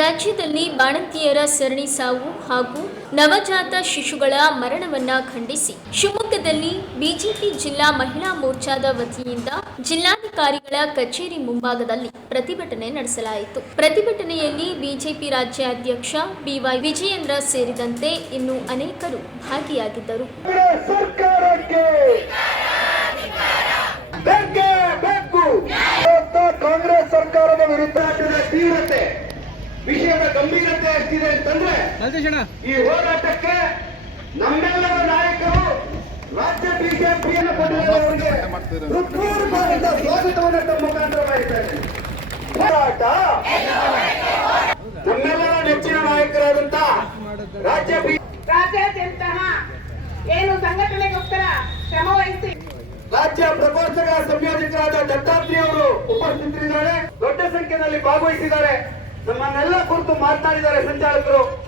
ರಾಜ್ಯದಲ್ಲಿ ಬಾಣಂತಿಯರ ಸರಣಿ ಸಾವು ಹಾಗೂ ನವಜಾತ ಶಿಶುಗಳ ಮರಣವನ್ನ ಖಂಡಿಸಿ. ಶಿವಮೊಗ್ಗದಲ್ಲಿ ಬಿಜೆಪಿ ಜಿಲ್ಲಾ ಮಹಿಳಾ ಮೋರ್ಚಾದ ವತಿಯಿಂದ ಜಿಲ್ಲಾಧಿಕಾರಿಗಳ ಕಚೇರಿ ಮುಂಭಾಗದಲ್ಲಿ ಪ್ರತಿಭಟನೆ ನಡೆಸಲಾಯಿತು. ಪ್ರತಿಭಟನೆಯಲ್ಲಿ ಬಿಜೆಪಿ ರಾಜ್ಯಾಧ್ಯಕ್ಷ ಬಿವೈ ವಿಜಯೇಂದ್ರ ಸೇರಿದಂತೆ ಇನ್ನು ಅನೇಕರು ಭಾಗಿಯಾಗಿದ್ದರು. ಕಾಂಗ್ರೆಸ್ ಸರ್ಕಾರದ ವಿರುದ್ಧ ತೀವ್ರತೆ. ವಿಷಯದ ಗಂಭೀರತೆ ಎಷ್ಟಿದೆ ಅಂತಂದ್ರೆ ಈ ಹೋರಾಟಕ್ಕೆ ನಮ್ಮೆಲ್ಲರ ನಾಯಕರು ರಾಜ್ಯ ಬಿಜೆಪಿಯನ್ನು ಪಡೆದವರಿಗೆ ಹೃತ್ಪೂರ್ವಕವಾದ ಸ್ವಾಗತವನ್ನು ತಮ್ಮ ಮುಖಾಂತರ ಹೋರಾಟ ನಮ್ಮೆಲ್ಲರ ನೆಚ್ಚಿನ ನಾಯಕರಾದಂತ ರಾಜ್ಯ ರಾಜ್ಯಾದ್ಯಂತ ರಾಜ್ಯಾದ್ಯಂತಹ ಏನು ಸಂಘಟನೆಗೋಸ್ಕರ ಶ್ರಮ ವಹಿಸಿ ರಾಜ್ಯ ಪ್ರಕೋಷ್ಠಗಳ ಸಂಯೋಜಕರಾದ ದತ್ತಾತ್ರಿ ಅವರು ಉಪಸ್ಥಿತರಿದ್ದಾರೆ. ದೊಡ್ಡ ಸಂಖ್ಯೆಯಲ್ಲಿ ಭಾಗವಹಿಸಿದ್ದಾರೆ. ನಮ್ಮನ್ನೆಲ್ಲ ಕುರಿತು ಮಾತನಾಡಿದ್ದಾರೆ ಸಂಚಾಲಕರು.